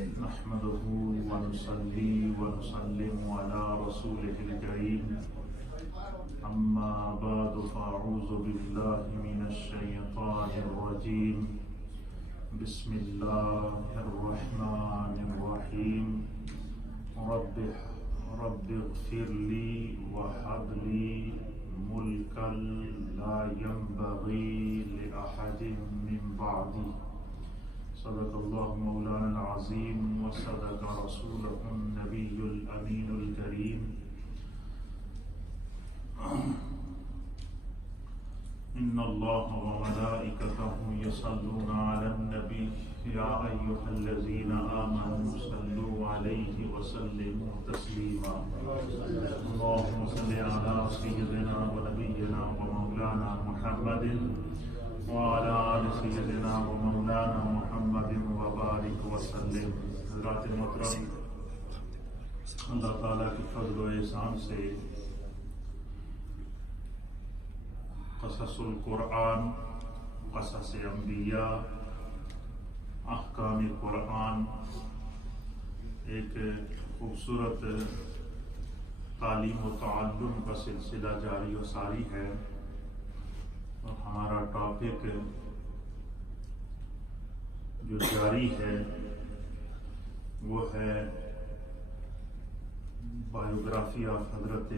نحمده ونصلي ونسلم على رسوله الكريم أما بعد فأعوذ بالله من الشيطان الرجيم بسم الله الرحمن الرحيم رب اغفر لي وهب لي ملكا لا ينبغي لأحد من بعدي صدق الله مولانا العظيم وصدق رسوله النبي الأمين الكريم إن الله وملائكته يصلون على النبي يا أيها الذين آمنوا صلوا عليه وسلموا تسليما اللهم صل على سيدنا ونبينا ومولانا محمد وعلى آل سيدنا ومولانا محمد وبارك وسلم. حضرات محترم، اللہ تعالیٰ کے فضل و احسان سے قصص القرآن، قصص انبیاء، احکام قرآن ایک خوبصورت تعلیم و تعلم کا سلسلہ جاری و ساری ہے، اور ہمارا ٹاپک جو جاری ہے وہ ہے بایوگرافی آف حضرت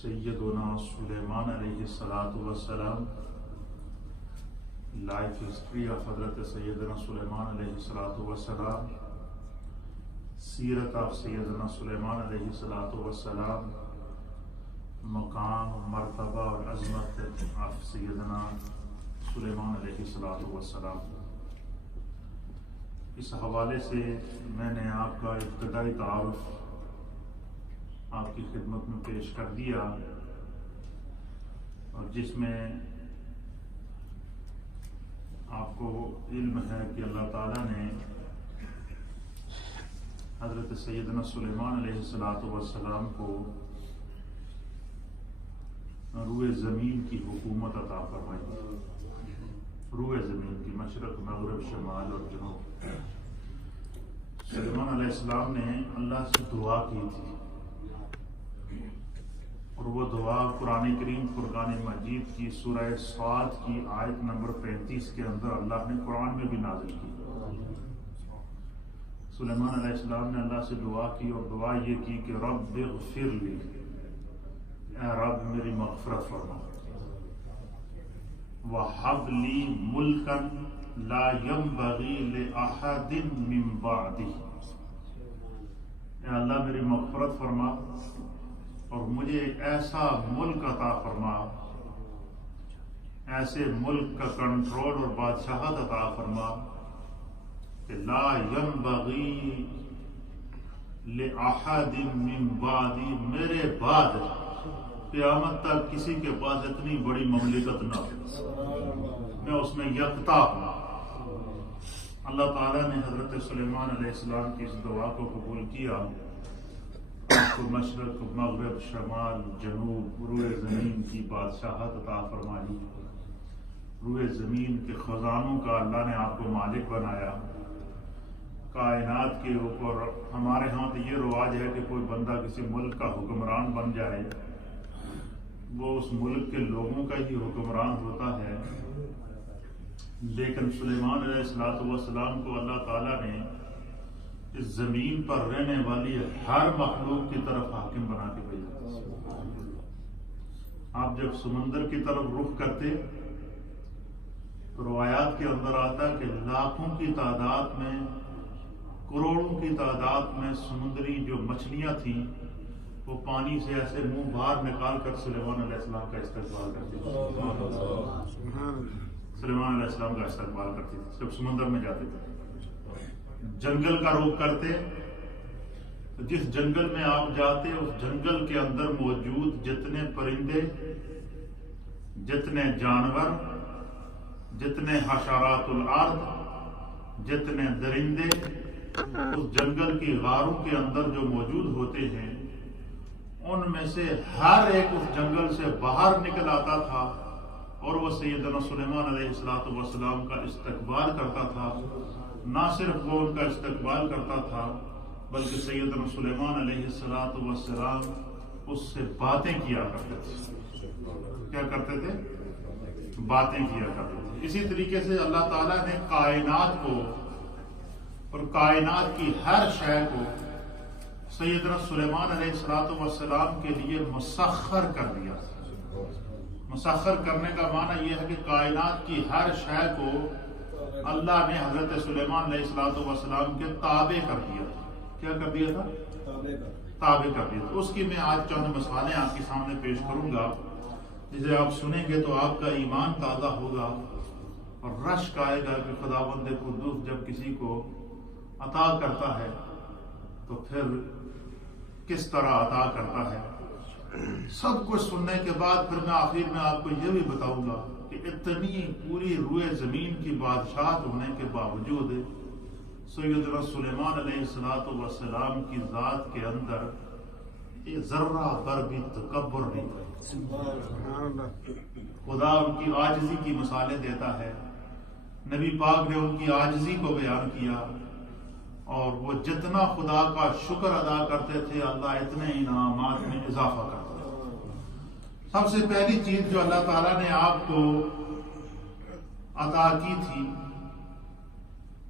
سیدنا سلیمان علیہ السلام، لائف ہسٹری آف حضرت سیدنا سلیمان علیہ السلام، سیرت آف سیدنا سلیمان علیہ السلام، مقام، مرتبہ اور عظمت آف سیدنا سلیمان علیہ السلام. اس حوالے سے میں نے آپ کا ابتدائی تعارف آپ کی خدمت میں پیش کر دیا، اور جس میں آپ کو علم ہے کہ اللہ تعالیٰ نے حضرت سیدنا سلیمان علیہ السلام کو روئے زمین کی حکومت عطا فرمائی، روئے زمین کی، مشرق، مغرب، شمال اور جنوب. سلیمان علیہ السلام نے اللہ سے دعا کی تھی، اور وہ دعا قرآن کریم فرقان مجید کی سورہ صاد کی آیت نمبر 35 کے اندر اللہ نے قرآن میں بھی نازل کی. سلیمان علیہ السلام نے اللہ سے دعا کی، اور دعا یہ کی کہ رب اغفر لی، اے رب میری مغفرت فرما، وَحَبْ لِي مُلْكًا لَا يَنْبَغِي لِأَحَدٍ مِّن بَعْدِي، اے اللہ میری مغفرت فرما اور مجھے ایسا ملک عطا فرما، ایسے ملک کا کنٹرول اور بادشاہت عطا فرما کہ لا ينبغي لأحد من بعدی، میرے بعد قیامت تک کسی کے پاس اتنی بڑی مملکت نہ ہو، میں اس میں یکتا ہوں. اللہ تعالیٰ نے حضرت سلیمان علیہ السلام کی اس دعا کو قبول کیا، آپ کو مشرق، مغرب، شمال، جنوب، روئے زمین کی بادشاہت عطا فرمائی، روئے زمین کے خزانوں کا اللہ نے آپ کو مالک بنایا. کائنات کے اوپر ہمارے ہاں تو یہ رواج ہے کہ کوئی بندہ کسی ملک کا حکمران بن جائے، وہ اس ملک کے لوگوں کا ہی حکمران ہوتا ہے، لیکن سلیمان علیہ السلام کو اللہ تعالیٰ نے اس زمین پر رہنے والی ہر مخلوق کی طرف حاکم بنا کے بھیجا. آپ جب سمندر کی طرف رخ کرتے تو روایات کے اندر آتا کہ لاکھوں کی تعداد میں، کروڑوں کی تعداد میں سمندری جو مچھلیاں تھیں وہ پانی سے ایسے منہ باہر نکال کر سلیمان علیہ السلام کا استقبال کرتی تھی. سلیمان علیہ السلام کا استقبال کرتی تھی جب سمندر میں جاتے تھے. جنگل کا رخ کرتے تو جس جنگل میں آپ جاتے اس جنگل کے اندر موجود جتنے پرندے، جتنے جانور، جتنے حشرات الارض، جتنے درندے اس جنگل کی غاروں کے اندر جو موجود ہوتے ہیں، ان میں سے ہر ایک اس جنگل سے باہر نکل آتا تھا اور وہ سیدنا سلیمان علیہ السلام کا استقبال کرتا تھا نہ صرف وہ ان کا استقبال کرتا تھا بلکہ سیدنا سلیمان علیہ السلام اس سے باتیں کیا کرتے تھے. کیا کرتے تھے؟ باتیں کیا کرتے تھے. اسی طریقے سے اللہ تعالیٰ نے کائنات کو اور کائنات کی ہر شے کو سیدنا سلیمان علیہ السلام کے لیے مسخر کر دیا. مسخر کرنے کا معنی یہ ہے کہ کائنات کی ہر شے کو اللہ نے حضرت سلیمان علیہ السلام کے تابع کر دیا. کیا کر دیا تھا؟ تابع کر دیا تھا. اس کی میں آج چند مثالیں آپ کے سامنے پیش کروں گا جسے آپ سنیں گے تو آپ کا ایمان تازہ ہوگا اور رشک آئے گا کہ خداوند قدوس جب کسی کو عطا کرتا ہے تو پھر کس طرح عطا کرتا ہے. سب کچھ سننے کے بعد پھر میں آخر میں آپ کو یہ بھی بتاؤں گا کہ اتنی پوری روئے زمین کی بادشاہت ہونے کے باوجود سیدنا سلیمان علیہ السلام کی ذات کے اندر یہ ذرہ بر بھی تکبر نہیں تھا. خدا ان کی عاجزی کی مثالیں دیتا ہے. نبی پاک نے ان کی عاجزی کو بیان کیا اور وہ جتنا خدا کا شکر ادا کرتے تھے اللہ اتنے انعامات میں اضافہ کرتا. سب سے پہلی چیز جو اللہ تعالیٰ نے آپ کو عطا کی تھی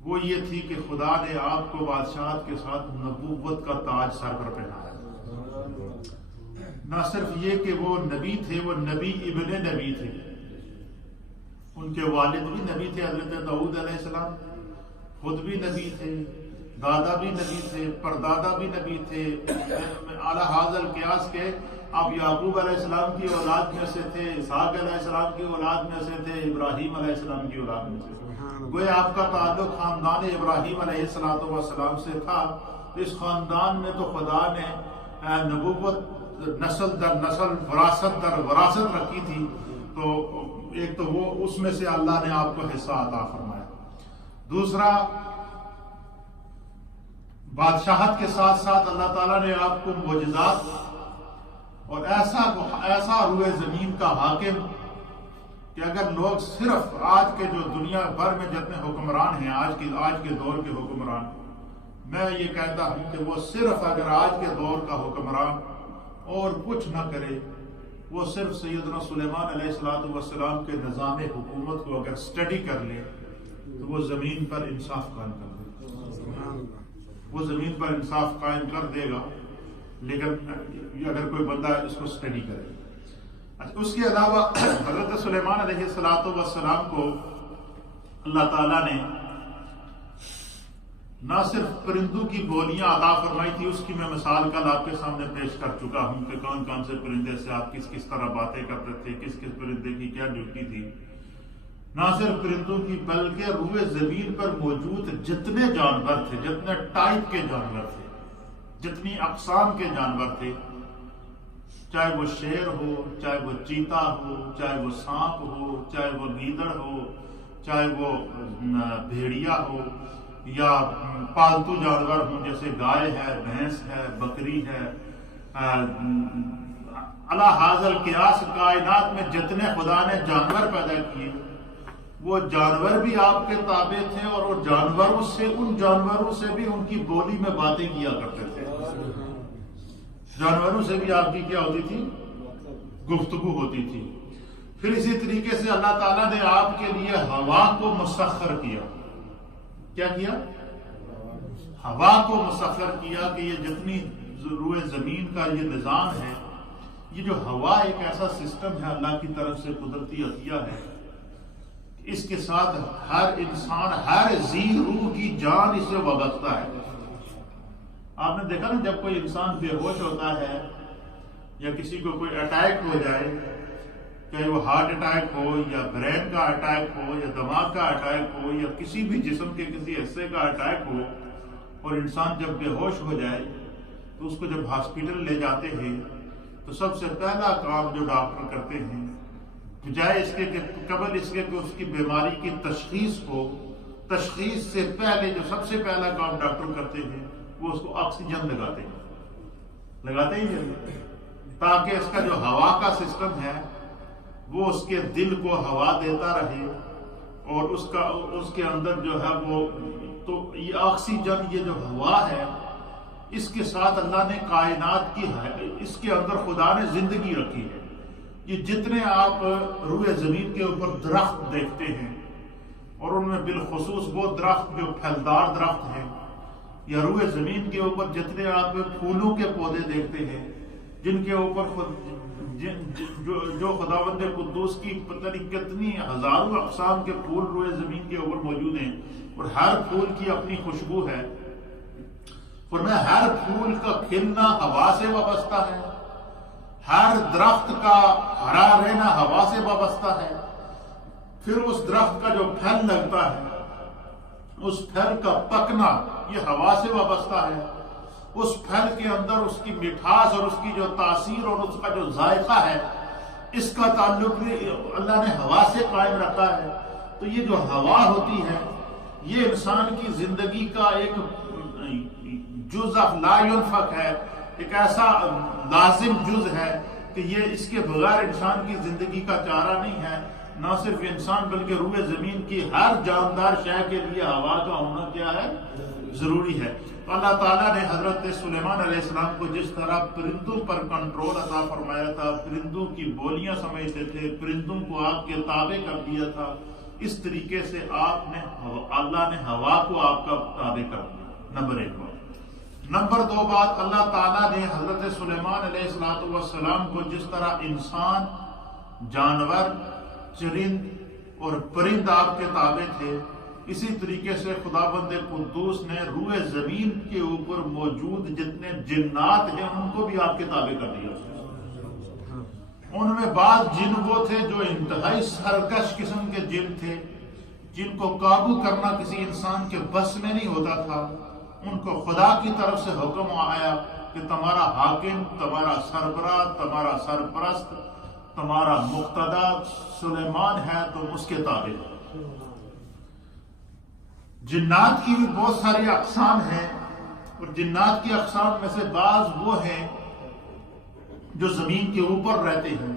وہ یہ تھی کہ خدا نے آپ کو بادشاہت کے ساتھ نبوت کا تاج سر پر پہنایا. نہ صرف یہ کہ وہ نبی تھے، وہ نبی ابن نبی تھے. ان کے والد بھی نبی تھے حضرت داؤد علیہ السلام، خود بھی نبی تھے، دادا بھی نبی تھے، پردادا بھی نبی تھے. اعلیٰ حاضر قیاس کے آپ یعقوب علیہ السلام کی اولاد میں سے تھے، اسحاق علیہ السلام کی اولاد میں سے تھے، ابراہیم علیہ السلام کی اولاد میں سے تھے. گویا آپ کا تعلق خاندان ابراہیم علیہ السلام سے تھا. اس خاندان میں تو خدا نے نبوت نسل در نسل، وراثت در وراثت رکھی تھی. تو ایک تو وہ اس میں سے اللہ نے آپ کو حصہ عطا فرمایا. دوسرا، بادشاہت کے ساتھ ساتھ اللہ تعالیٰ نے آپ کو معجزات اور ایسا روئے زمین کا حاکم کہ اگر لوگ صرف آج کے جو دنیا بھر میں جتنے حکمران ہیں آج کے دور کے حکمران، میں یہ کہتا ہوں کہ وہ صرف اگر آج کے دور کا حکمران اور کچھ نہ کرے، وہ صرف سیدنا سلیمان علیہ السلام کے نظام حکومت کو اگر سٹڈی کر لے تو وہ زمین پر انصاف قائم کر دے گا. وہ زمین پر انصاف قائم کر دے گا، لیکن اگر کوئی بندہ اس کو سٹڈی کرے. اس کے علاوہ حضرت سلیمان علیہ السلام کو اللہ تعالیٰ نے نہ صرف پرندوں کی بولیاں عطا فرمائی تھی، اس کی میں مثال کل آپ کے سامنے پیش کر چکا ہوں کہ کون کون سے پرندے سے آپ کس طرح باتیں کرتے تھے، کس پرندے کی کیا ڈیوٹی تھی. نہ صرف پرندوں کی بلکہ روئے زمین پر موجود جتنے جانور تھے، جتنے ٹائپ کے جانور تھے، جتنی اقسام کے جانور تھے، چاہے وہ شیر ہو، چاہے وہ چیتا ہو، چاہے وہ سانپ ہو، چاہے وہ گیدڑ ہو، چاہے وہ بھیڑیا ہو، یا پالتو جانور ہوں جیسے گائے ہے، بھینس ہے، بکری ہے. اعلیٰ حاضر قیاس کائنات میں جتنے خدا نے جانور پیدا کیے وہ جانور بھی آپ کے تابع تھے اور ان جانوروں سے بھی ان کی بولی میں باتیں کیا کرتے تھے. جانوروں سے بھی آپ کی کیا ہوتی تھی؟ گفتگو ہوتی تھی. پھر اسی طریقے سے اللہ تعالیٰ نے آپ کے لیے ہوا کو مسخر کیا. کیا کیا؟ ہوا کو مسخر کیا کہ یہ جتنی روئے زمین کا یہ نظام ہے، یہ جو ہوا ایک ایسا سسٹم ہے اللہ کی طرف سے قدرتی عطیہ ہے. اس کے ساتھ ہر انسان، ہر ذی روح کی جان اس سے وابستہ ہے. آپ نے دیکھا نا جب کوئی انسان بے ہوش ہوتا ہے یا کسی کو کوئی اٹیک ہو جائے، چاہے وہ ہارٹ اٹیک ہو یا برین کا اٹیک ہو یا دماغ کا اٹیک ہو یا کسی بھی جسم کے کسی حصے کا اٹیک ہو، اور انسان جب بے ہوش ہو جائے تو اس کو جب ہاسپٹل لے جاتے ہیں تو سب سے پہلا کام جو ڈاکٹر کرتے ہیں، بجائے اس کے قبل اس کے کہ اس کی بیماری کی تشخیص ہو، تشخیص سے پہلے جو سب سے پہلا کام ڈاکٹر کرتے ہیں وہ اس کو آکسیجن لگاتے ہی نہیں، تاکہ اس کا جو ہوا کا سسٹم ہے وہ اس کے دل کو ہوا دیتا رہے اور اس کے اندر جو ہے وہ تو یہ آکسیجن، یہ جو ہوا ہے، اس کے ساتھ اللہ نے کائنات کی اس کے اندر خدا نے زندگی رکھی ہے۔ یہ جتنے آپ روئے زمین کے اوپر درخت دیکھتے ہیں، اور ان میں بالخصوص وہ درخت جو پھلدار درخت ہیں، یا روئے زمین کے اوپر جتنے آپ پھولوں کے پودے دیکھتے ہیں، جن کے اوپر جو خداوند قدوس کی پتہ نہیں کتنی ہزاروں اقسام کے پھول روئے زمین کے اوپر موجود ہیں، اور ہر پھول کی اپنی خوشبو ہے، فرمایا ہر پھول کا کھلنا ہوا سے وابستہ ہے، ہر درخت کا ہرا رہنا ہوا سے وابستہ ہے، پھر اس درخت کا جو پھل لگتا ہے، اس پھل کا پکنا یہ ہوا سے وابستہ ہے، اس پھل کے اندر اس کی مٹھاس اور اس کی جو تاثیر اور اس کا جو ذائقہ ہے، اس کا تعلق بھی اللہ نے ہوا سے قائم رکھا ہے۔ تو یہ جو ہوا ہوتی ہے، یہ انسان کی زندگی کا ایک جز لا ينفک ہے، ایک ایسا لازم جز ہے کہ یہ اس کے بغیر انسان کی زندگی کا چارہ نہیں ہے۔ نہ صرف انسان بلکہ روئے زمین کی ہر جاندار شے کے لیے ہوا کا ہونا کیا ہے؟ ضروری ہے۔ تو اللہ تعالیٰ نے حضرت سلیمان علیہ السلام کو جس طرح پرندوں پر کنٹرول عطا فرمایا تھا، پرندوں کی بولیاں سمجھتے تھے، پرندوں کو آپ کے تابع کر دیا تھا، اس طریقے سے اللہ نے ہوا کو آپ کا تابع کر دیا۔ نمبر 1 بات۔ نمبر 2 بات، اللہ تعالیٰ نے حضرت سلیمان علیہ السلام کو جس طرح انسان، جانور، چرند اور پرند آپ کے تابع تھے، اسی طریقے سے خداوند قدوس نے روئے زمین کے اوپر موجود جتنے جنات ہیں ان کو بھی آپ کے تابع کر دیا۔ ان میں بعض جن وہ تھے جو انتہائی سرکش قسم کے جن تھے، جن کو قابو کرنا کسی انسان کے بس میں نہیں ہوتا تھا۔ ان کو خدا کی طرف سے حکم آیا کہ تمہارا حاکم، تمہارا سربراہ، تمہارا سرپرست، تمہارا مقتدا سلیمان ہے، تم اس کے تابع ہو۔ جنات کی بھی بہت ساری اقسام ہیں، اور جنات کی اقسام میں سے بعض وہ ہیں جو زمین کے اوپر رہتے ہیں،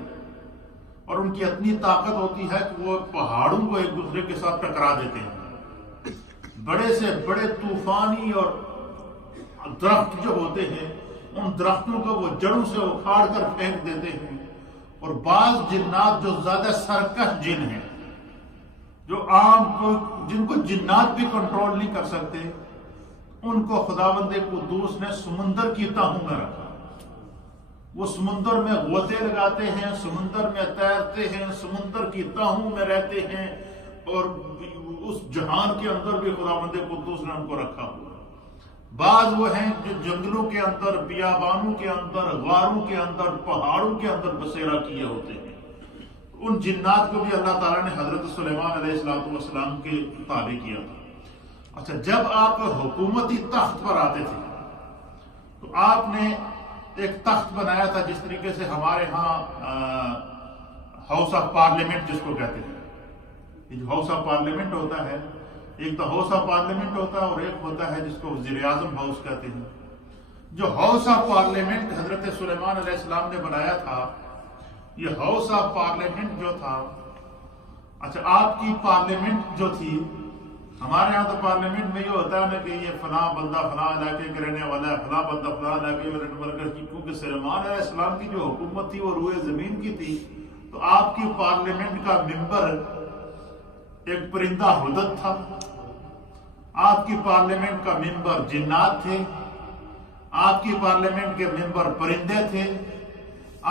اور ان کی اتنی طاقت ہوتی ہے کہ وہ پہاڑوں کو ایک دوسرے کے ساتھ ٹکرا دیتے ہیں۔ بڑے سے بڑے طوفانی اور درخت جو ہوتے ہیں، ان درختوں کو وہ جڑوں سے اکھاڑ کر پھینک دیتے ہیں۔ اور بعض جنات جو زیادہ سرکش جن ہیں، جو جن کو جنات بھی کنٹرول نہیں کر سکتے، ان کو خداوند قدوس نے سمندر کی تہوں میں رکھا۔ وہ سمندر میں غوطے لگاتے ہیں، سمندر میں تیرتے ہیں، سمندر کی تہوں میں رہتے ہیں، اور اس جہان کے اندر بھی خداوند قدوس نے ان کو رکھا ہوا۔ بعض وہ ہیں جو جنگلوں کے اندر، بیابانوں کے اندر، غاروں کے اندر، پہاڑوں کے اندر بسیرا کیے ہوتے ہیں۔ ان جنات کو بھی اللہ تعالیٰ نے حضرت سلیمان علیہ السلام کے تابع کیا تھا۔ اچھا، جب آپ حکومتی تخت پر آتے تھے تو آپ نے ایک تخت بنایا تھا، جس طریقے سے ہمارے ہاں ہاؤس آف پارلیمنٹ جس کو کہتے ہیں۔ یہ جو ہاؤس آف پارلیمنٹ ہوتا ہے، ایک تو ہاؤس آف پارلیمنٹ ہوتا ہے اور ایک ہوتا ہے جس کو وزیر اعظم ہاؤس کہتے ہیں۔ جو ہاؤس آف پارلیمنٹ حضرت سلیمان علیہ السلام نے بنایا تھا، یہ ہاؤس آف پارلیمنٹ جو تھا، اچھا آپ کی پارلیمنٹ جو تھی، ہمارے یہاں تو پارلیمنٹ میں یہ ہوتا ہے نا کہ یہ فلاں بندہ فلاں علاقے کے رہنے والا ہے، فلاں بندہ فلاں علاقے میں رہنے والا ہے، کیونکہ سلیمان علیہ السلام کی جو حکومت تھی وہ روئے زمین کی تھی، تو آپ کی پارلیمنٹ کا ممبر ایک پرندہ ہدہد تھا، آپ کی پارلیمنٹ کا ممبر جنات تھے، آپ کی پارلیمنٹ کے ممبر پرندے تھے،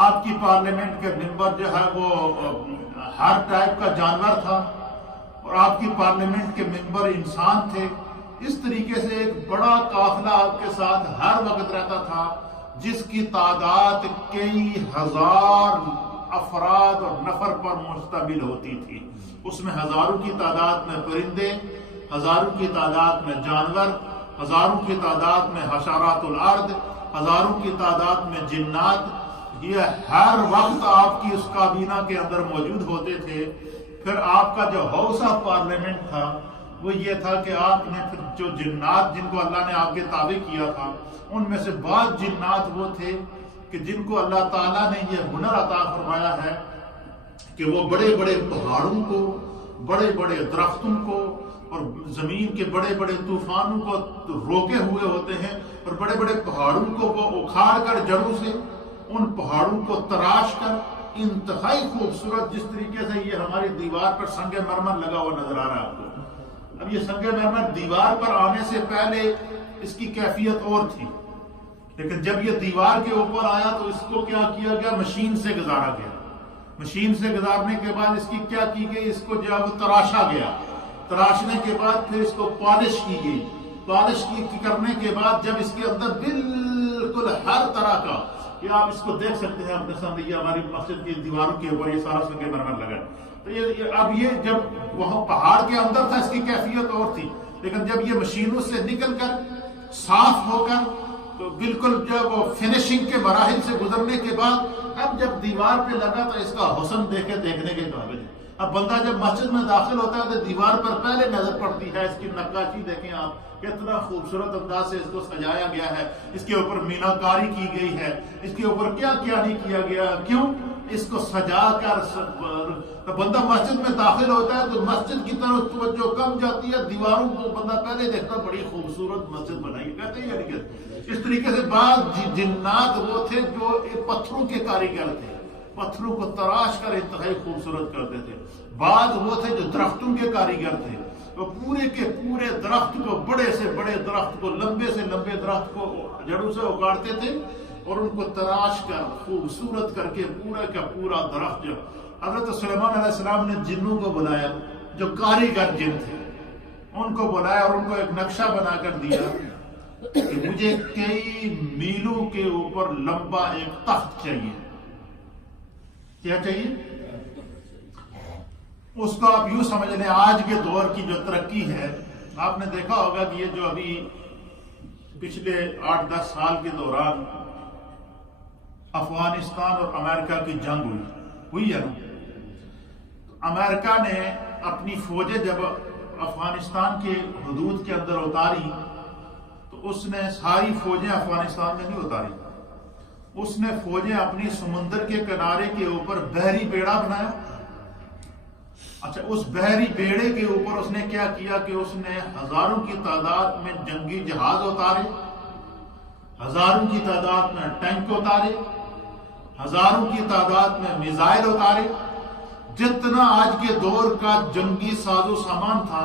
آپ کی پارلیمنٹ کے ممبر جو ہے وہ ہر ٹائپ کا جانور تھا، اور آپ کی پارلیمنٹ کے ممبر انسان تھے۔ اس طریقے سے ایک بڑا قافلہ آپ کے ساتھ ہر وقت رہتا تھا، جس کی تعداد کئی ہزار افراد اور نفر پر مشتمل ہوتی تھی۔ اس میں ہزاروں کی تعداد میں پرندے، ہزاروں کی تعداد میں جانور، ہزاروں کی تعداد میں حشرات الارض، ہزاروں کی تعداد میں جنات، یہ ہر وقت آپ کی اس کابینہ کے اندر موجود ہوتے تھے۔ پھر آپ کا جو ہاؤس آف پارلیمنٹ تھا وہ یہ تھا کہ آپ نے پھر جو جنات جن کو اللہ نے آپ کے تابع کیا تھا، ان میں سے بعض جنات وہ تھے کہ جن کو اللہ تعالیٰ نے یہ ہنر عطا فرمایا ہے کہ وہ بڑے بڑے پہاڑوں کو، بڑے بڑے درختوں کو اور زمین کے بڑے بڑے طوفانوں کو روکے ہوئے ہوتے ہیں، اور بڑے بڑے پہاڑوں کو وہ اکھاڑ کر جڑوں سے ان پہاڑوں کو تراش کر انتہائی خوبصورت، جس طریقے سے یہ ہماری دیوار پر سنگ مرمر لگا ہوا نظر آ رہا ہے آپ کو۔ اب یہ سنگ مرمر دیوار پر آنے سے پہلے اس کی کیفیت اور تھی، لیکن جب یہ دیوار کے اوپر آیا تو اس کو کیا کیا گیا؟ مشین سے گزارا گیا۔ مشین سے گزارنے کے بعد اس کی کیا کی گئی؟ اس کو جو ہے وہ تراشا گیا۔ تراشنے کے بعد پھر اس کو پالش کی گئی۔ پالش کرنے کے بعد جب اس کے اندر بالکل ہر طرح کا، یہ آپ اس کو دیکھ سکتے ہیں اپنے سامنے، یہ ہماری مسجد کی دیواروں کے اوپر یہ سارا سنگ مرمر لگا ہے۔ تو اب یہ جب وہاں پہاڑ کے اندر تھا اس کی کیفیت اور تھی، لیکن جب یہ مشینوں سے نکل کر صاف ہو کر تو بالکل جب وہ فنیشنگ کے مراحل سے گزرنے کے بعد اب جب دیوار پہ لگا تو اس کا حسن دیکھنے کے قابل ہے۔ اب بندہ جب مسجد میں داخل ہوتا ہے تو دیوار پر پہلے نظر پڑتی ہے اس کی نقاشی دیکھیں آپ، کتنا خوبصورت انداز سے اس کو سجایا گیا ہے، اس کے اوپر میناکاری کی گئی ہے، اس کے اوپر کیا کیا نہیں کیا گیا۔ کیوں؟ اس کو سجا کر بندہ مسجد میں داخل ہوتا ہے تو مسجد کی طرف توجہ کم جاتی ہے، دیواروں کو بندہ پہلے دیکھتا بڑی خوبصورت مسجد بنائی، کہتے ہیں یعنی اس طریقے سے بعض جنات وہ تھے جو پتھروں کے کاریگر تھے، پتھروں کو تراش کر انتہائی خوبصورت کرتے تھے۔ بعض وہ تھے جو درختوں کے کاریگر تھے، وہ پورے کے پورے درخت کو، بڑے سے بڑے درخت کو، لمبے سے لمبے درخت کو جڑوں سے اگاڑتے تھے اور ان کو تراش کر خوبصورت کر کے پورا کا پورا درخت، جو حضرت سلیمان علیہ السلام نے جنوں کو بلایا جو کاریگر جن تھے، ان کو بلایا اور ان کو ایک نقشہ بنا کر دیا کہ مجھے کئی میلوں کے اوپر لمبا ایک تخت چاہیے۔ کیا چاہیے؟ اس کو آپ یوں سمجھ لیں، آج کے دور کی جو ترقی ہے، آپ نے دیکھا ہوگا کہ یہ جو ابھی پچھلے 8-10 سال کے دوران افغانستان اور امریکہ کی جنگ ہوئی ہے نا، امریکہ نے اپنی فوجیں جب افغانستان کے حدود کے اندر اتاری تو اس نے ساری فوجیں افغانستان میں نہیں اتاری، اس نے فوجیں اپنی سمندر کے کنارے کے اوپر بحری بیڑا بنایا۔ اچھا، اس بحری بیڑے کے اوپر اس نے کیا کیا کہ اس نے ہزاروں کی تعداد میں جنگی جہاز اتارے، ہزاروں کی تعداد میں ٹینک اتارے، ہزاروں کی تعداد میں میزائل اتارے۔ جتنا آج کے دور کا جنگی ساز و سامان تھا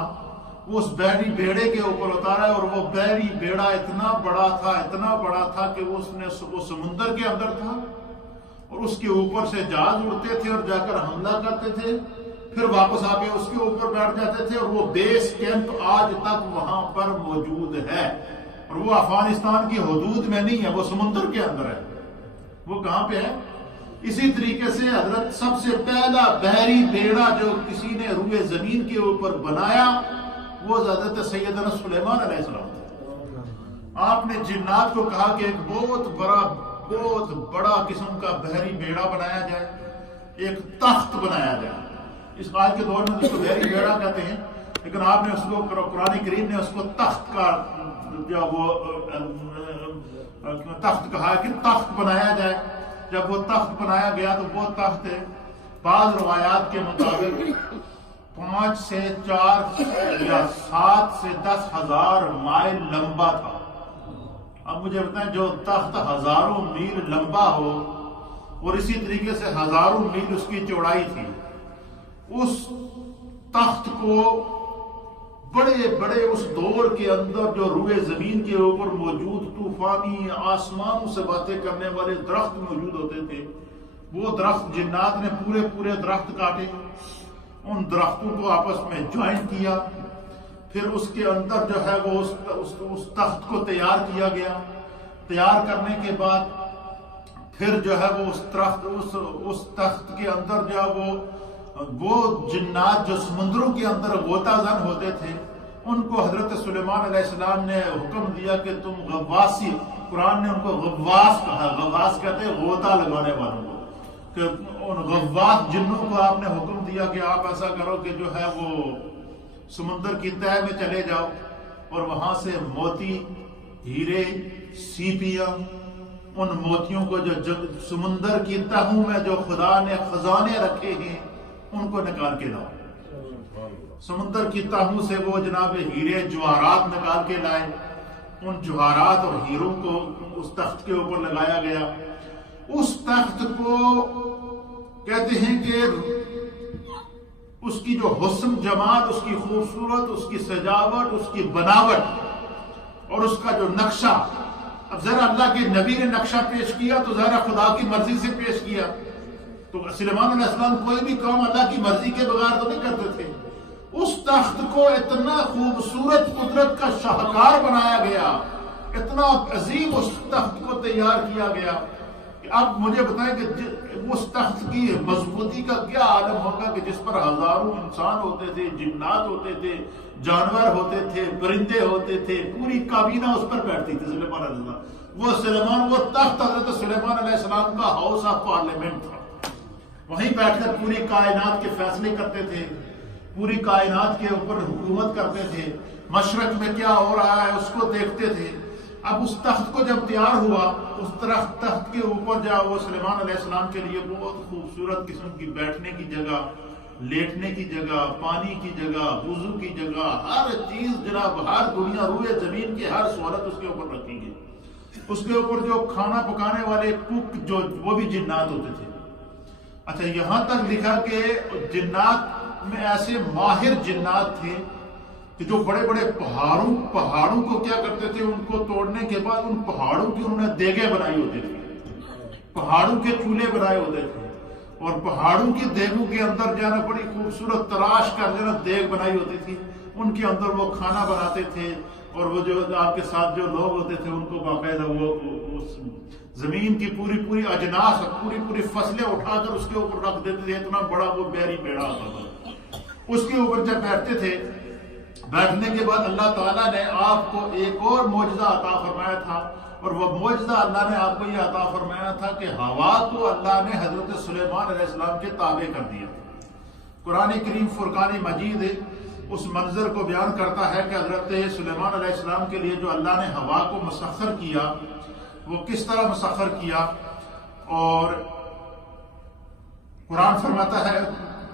وہ اس بحری بیڑے کے اوپر اتارا ہے، اور وہ بحری بیڑا اتنا بڑا تھا کہ وہ سمندر کے اندر تھا، اور اس کے اوپر سے جہاز اڑتے تھے اور جا کر حملہ کرتے تھے، پھر واپس آ کے اس کے اوپر بیٹھ جاتے تھے، اور وہ بیس کیمپ آج تک وہاں پر موجود ہے، اور وہ افغانستان کی حدود میں نہیں ہے، وہ سمندر کے اندر ہے۔ وہ کہاں پہ ہے؟ اسی طریقے سے حضرت سب سے پہلا بحری بیڑا جو کسی نے روئے زمین کے اوپر بنایا وہ حضرت سیدنا سلیمان علیہ السلام تھے۔ آپ نے جنات کو کہا کہ ایک بہت بڑا قسم کا بحری بیڑا بنایا جائے، ایک تخت بنایا جائے۔ اس آج کے دور میں اس کو بحری بیڑا کہتے ہیں، لیکن آپ نے اس کو، قرآن کریم نے اس کو تخت کا جو وہ تخت کہا کہ تخت بنایا جائے۔ جب وہ تخت بنایا گیا تو وہ تخت بعض روایات کے مطابق 5 سے 4 یا 7 سے 10 ہزار مائل لمبا تھا۔ اب مجھے بتائیں، جو تخت ہزاروں میل لمبا ہو اور اسی طریقے سے ہزاروں میل اس کی چوڑائی تھی، اس تخت کو بڑے اس دور کے اندر جو روئے زمین کے اوپر موجود طوفانی آسمانوں سے باتیں کرنے والے درخت موجود ہوتے تھے، وہ درخت جنات نے پورے درخت کاٹے، ان درختوں کو آپس میں جوائن کیا، پھر اس کے اندر جو ہے وہ اس تخت کو تیار کیا گیا۔ تیار کرنے کے بعد پھر جو ہے وہ اس تخت کے اندر جو ہے وہ جنات جو سمندروں کے اندر غوطہ زن ہوتے تھے، ان کو حضرت سلیمان علیہ السلام نے حکم دیا کہ تم غواصی، قرآن نے ان کو غواص کہا، غواص کہتے ہیں غوطہ لگانے والوں کو، کہ ان غواص جنوں کو آپ نے حکم دیا کہ آپ ایسا کرو کہ جو ہے وہ سمندر کی تہہ میں چلے جاؤ اور وہاں سے موتی، ہیرے، سیپیاں، ان موتیوں کو جو سمندر کی تہوں میں جو خدا نے خزانے رکھے ہیں ان کو نکال کے لاؤ۔ سمندر کی تہوں سے وہ جناب ہیرے جواہرات نکال کے لائے، ان جواہرات اور ہیروں کو اس تخت کے اوپر لگایا گیا۔ اس تخت کو کہتے ہیں کہ اس کی جو حسن جمال، اس کی خوبصورت، اس کی سجاوٹ، اس کی بناوٹ اور اس کا جو نقشہ، اب ذرا اللہ کے نبی نے نقشہ پیش کیا تو ذرا خدا کی مرضی سے پیش کیا، تو سلیمان علیہ السلام کوئی بھی کام اللہ کی مرضی کے بغیر تو نہیں کرتے تھے۔ اس تخت کو اتنا خوبصورت قدرت کا شاہکار بنایا گیا، اتنا عظیم اس تخت کو تیار کیا گیا کہ اب مجھے بتائیں کہ اس تخت کی مضبوطی کا کیا عالم ہوگا کہ جس پر ہزاروں انسان ہوتے تھے، جنات ہوتے تھے، جانور ہوتے تھے، پرندے ہوتے تھے، پوری کابینہ اس پر بیٹھتی تھی سلیمان علیہ السلام۔ وہ تخت حضرت سلیمان علیہ السلام کا ہاؤس آف پارلیمنٹ تھا، وہیں بیٹھ کر پوری کائنات کے فیصلے کرتے تھے، پوری کائنات کے اوپر حکومت کرتے تھے، مشرق میں کیا ہو رہا ہے اس کو دیکھتے تھے۔ اب اس تخت کو جب تیار ہوا، اس تخت کے اوپر جا وہ سلیمان علیہ السلام کے لیے بہت خوبصورت قسم کی بیٹھنے کی جگہ، لیٹنے کی جگہ، پانی کی جگہ، وضو کی جگہ، ہر چیز جناب، ہر دنیا روئے زمین کی ہر سہولت اس کے اوپر رکھی گئی۔ اس کے اوپر جو کھانا پکانے والے کک جو وہ بھی جنات ہوتے تھے۔ اچھا، یہاں تک لکھا کہ جنات میں ایسے ماہر جنات تھے کہ جو بڑے بڑے پہاڑوں کو کیا کرتے تھے، ان کو توڑنے کے بعد ان پہاڑوں کی انہوں نے دیگیں بنائی ہوتی تھی، پہاڑوں کے چولہے بنائے ہوتے تھے، اور پہاڑوں کی دیگوں کے اندر جو ہے نا بڑی خوبصورت تراش کر جو ہے نا دیگ بنائی ہوتی تھی، ان کے اندر وہ کھانا بناتے تھے، اور وہ جو آپ کے ساتھ جو لوگ ہوتے تھے ان کو باقاعدہ وہ زمین کی پوری اجناس، پوری فصلیں اٹھا کر اس کے اوپر رکھ دیتے تھے، اتنا بڑا وہ بیری پیڑا ہوتا تھا۔ اس کے اوپر جب بیٹھتے تھے، بیٹھنے کے بعد اللہ تعالیٰ نے آپ کو ایک اور معجزہ عطا فرمایا تھا، اور وہ معجزہ اللہ نے آپ کو یہ عطا فرمایا تھا کہ ہوا کو اللہ نے حضرت سلیمان علیہ السلام کے تابع کر دیا۔ قرآن کریم فرقان مجید اس منظر کو بیان کرتا ہے کہ حضرت سلیمان علیہ السلام کے لیے جو اللہ نے ہوا کو مسخر کیا، وہ کس طرح مسخر کیا۔ اور قرآن فرماتا ہے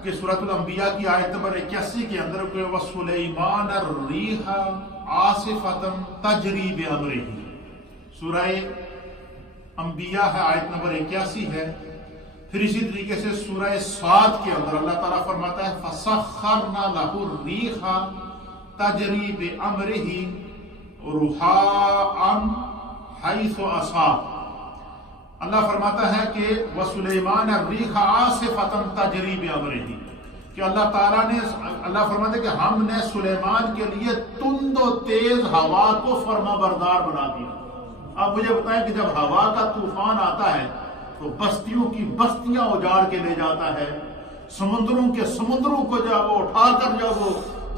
کہ سورۃ الانبیاء کی آیت نمبر 81 کے اندر کہ وَسُلَيْمَانَ الرِّيحَ عَاصِفَةً تَجْرِي بِأَمْرِهِ، سورہ انبیاء ہے، آیت نمبر 81 ہے۔ پھر اسی طریقے سے سورہ صاد کے اندر اللہ تعالیٰ فرماتا ہے فَسَخَّرْنَا لَهُ الرِّيحَ تَجْرِي بِأَمْرِهِ رُخَاءً حَيْثُ أَصَابَ۔ اللہ فرماتا ہے کہ وَسُلَيْمَانَ الرِّيحَ عَاصِفَةً تَجْرِي بِأَمْرِهِ، کہ اللہ تعالیٰ نے، اللہ فرماتا ہے کہ ہم نے سلیمان کے لیے تند و تیز ہوا کو فرما بردار بنا دیا۔ اب مجھے بتائیں کہ جب ہوا کا طوفان آتا ہے تو بستیوں کی بستیاں اجاڑ کے لے جاتا ہے، سمندروں کے سمندروں کو جب وہ اٹھا کر جب وہ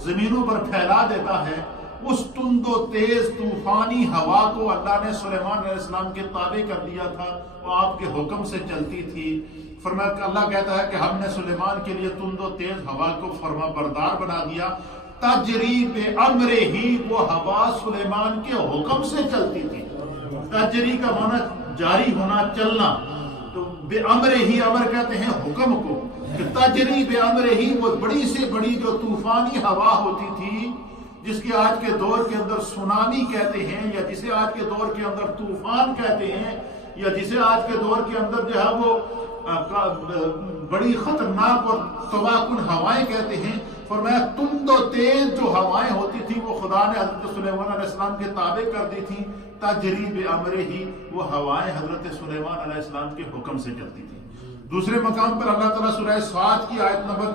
زمینوں پر پھیلا دیتا ہے، اس تند و تیز طوفانی ہوا کو اللہ نے سلیمان علیہ السلام کے تابع کر دیا تھا، وہ آپ کے حکم سے چلتی تھی۔ فرمایا کہ اللہ کہتا ہے کہ ہم نے سلیمان کے لیے تند و تیز ہوا کو فرما بردار بنا دیا، تجری بِأَمْرِهِ، وہ ہوا سلیمان کے حکم سے چلتی تھی۔ تجری کا معنی جاری ہونا، چلنا، تو بِأَمْرِهِ، امر کہتے ہیں حکم کو، کہ تجری بِأَمْرِهِ، وہ بڑی سے بڑی جو طوفانی ہوا ہوتی تھی، جس کے آج کے دور کے اندر سونامی کہتے ہیں، یا جسے آج کے دور کے اندر طوفان کہتے ہیں، یا جسے آج کے دور کے اندر جو ہے وہ بڑی خطرناک اور تباہ کن ہوائیں کہتے ہیں۔ فرمایا تند و تیز جو ہوائیں ہوتی تھی وہ خدا نے حضرت سلیمان علیہ السلام کے تابع کر دی تھی، تجری بِأَمْرِهِ، وہ ہوائیں حضرت سلیمان علیہ السلام کے حکم سے چلتی تھی۔ دوسرے مقام پر اللہ تعالیٰ سورہ صاد کی آیت نمبر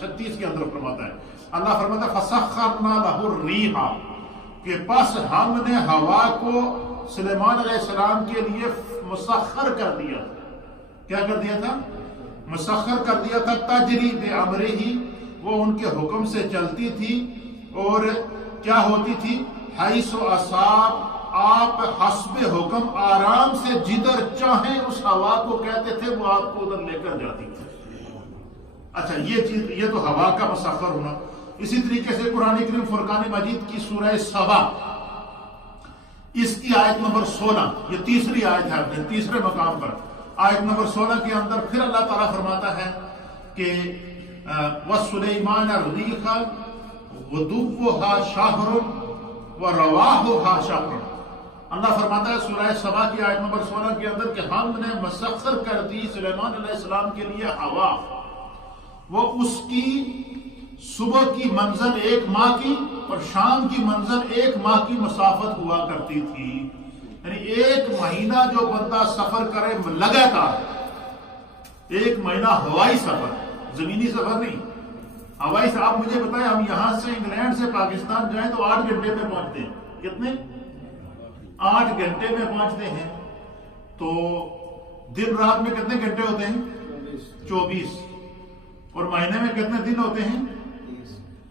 36 کے اندر فرماتا ہے، اللہ فرماتا ہے فَسَخَّرْنَا لَهُ الرِّيحَ، کہ پس ہم نے ہوا کو سلیمان علیہ السلام کے لیے مسخر کر دیا۔ کیا کر دیا تھا؟ مسخر کر دیا تھا، تجری بِأَمْرِهِ، وہ ان کے حکم سے چلتی تھی، اور کیا ہوتی تھی؟ حیث اصاب، آپ حسب حکم آرام سے جدھر چاہیں اس ہوا کو کہتے تھے، وہ آپ کو ادھر لے کر جاتی تھی۔ اچھا، یہ چیز، یہ تو ہوا کا مسخر ہونا۔ اسی طریقے سے قرآن کریم فرقان مجید کی سورہ سبا، اس کی آیت نمبر 16، یہ تیسری آیت ہے اپنے تیسرے مقام پر، آیت نمبر 16 کے اندر پھر اللہ تعالیٰ فرماتا ہے کہ وَسُلَيْمَانَ الرِّيحَ غُدُوُّهَا شَهْرٌ وَرَوَاحُهَا شَهْرٌ۔ اللہ فرماتا ہے سورہ سبا کی آیت نمبر 16 کے اندر کہ ہم نے مسخر کر دی سلیمان علیہ السلام کے لیے ہوا، وہ اس کی صبح کی منزل 1 ماہ کی اور شام کی منزل 1 ماہ کی مسافت ہوا کرتی تھی۔ یعنی 1 مہینہ جو بندہ سفر کرے لگاتار، 1 مہینہ ہوائی سفر، زمینی سفر نہیں، ہوائی سفر۔ آپ مجھے بتائیں، ہم یہاں سے انگلینڈ سے پاکستان جائیں تو 8 گھنٹے میں پہنچتے ہیں۔ کتنے؟ 8 گھنٹے میں پہنچتے ہیں۔ تو دن رات میں کتنے گھنٹے ہوتے ہیں؟ 24۔ اور مہینے میں کتنے دن ہوتے ہیں؟